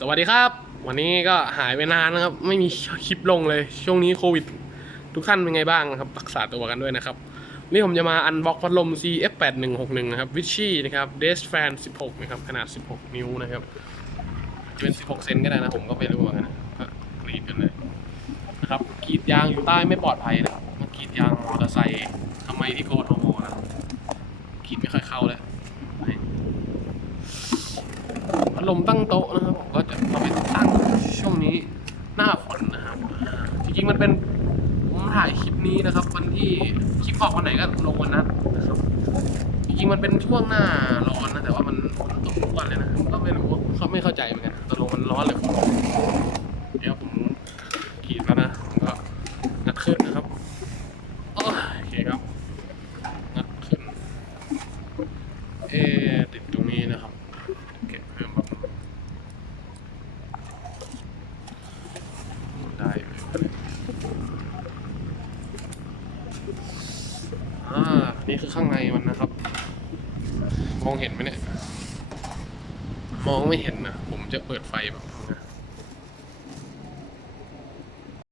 สวัสดีครับ วันนี้ก็หายไปนานนะครับ ไม่มีคลิปลงเลย ช่วงนี้โควิด ทุกท่านเป็นไงบ้างครับรักษาตัวกันด้วยนะครับ นี่ผมจะมาอันบ็อกพัดลม CF8161 นะครับวิชชี่นะครับเดสแฟน16 นะครับ ขนาด 16 นิ้วนะครับ เป็น 16 เซนก็ได้นะ ผมก็ไม่รู้เหมือนกันนะก็กรีดกันเลยนะครับกรีดยางอยู่ใต้ไม่ปลอดภัยนะครับมากรีดยางมอเตอร์ไซค์ทำไมที่โกทมนะกรีดไม่ค่อยเข้าเลยพัดลมตั้งโต๊ะนะครับผมก็จะเอาไปตั้งช่วงนี้หน้าฝนนะครับอ่าจ ริงๆมันเป็นผมถ่ายคลิปนี้นะครับ วันที่คลิปออกวันไหนก็ลงวันนั้นนะครับจริงๆมันเป็นช่วงหน้าร้อนนะแต่ว่ามันฝนตกทุกวันเลยนะก็ไม่รู้เขาไม่เข้าใจเหมือนกันตกลงมันร้อนหรือฝนตกเดี๋ยวผมขีดแล้วนะผมก็นัดขึ้นนะครับโอ้ยโอเคครับนัดขึ้นเอะติดตรงนี้นะครับ เก็บเพิ่มแบบได้อ่า นี่คือข้างในมันนะครับ มองเห็นไหมเนี่ย มองไม่เห็นนะ ผมจะเปิดไฟแบบนี้นะ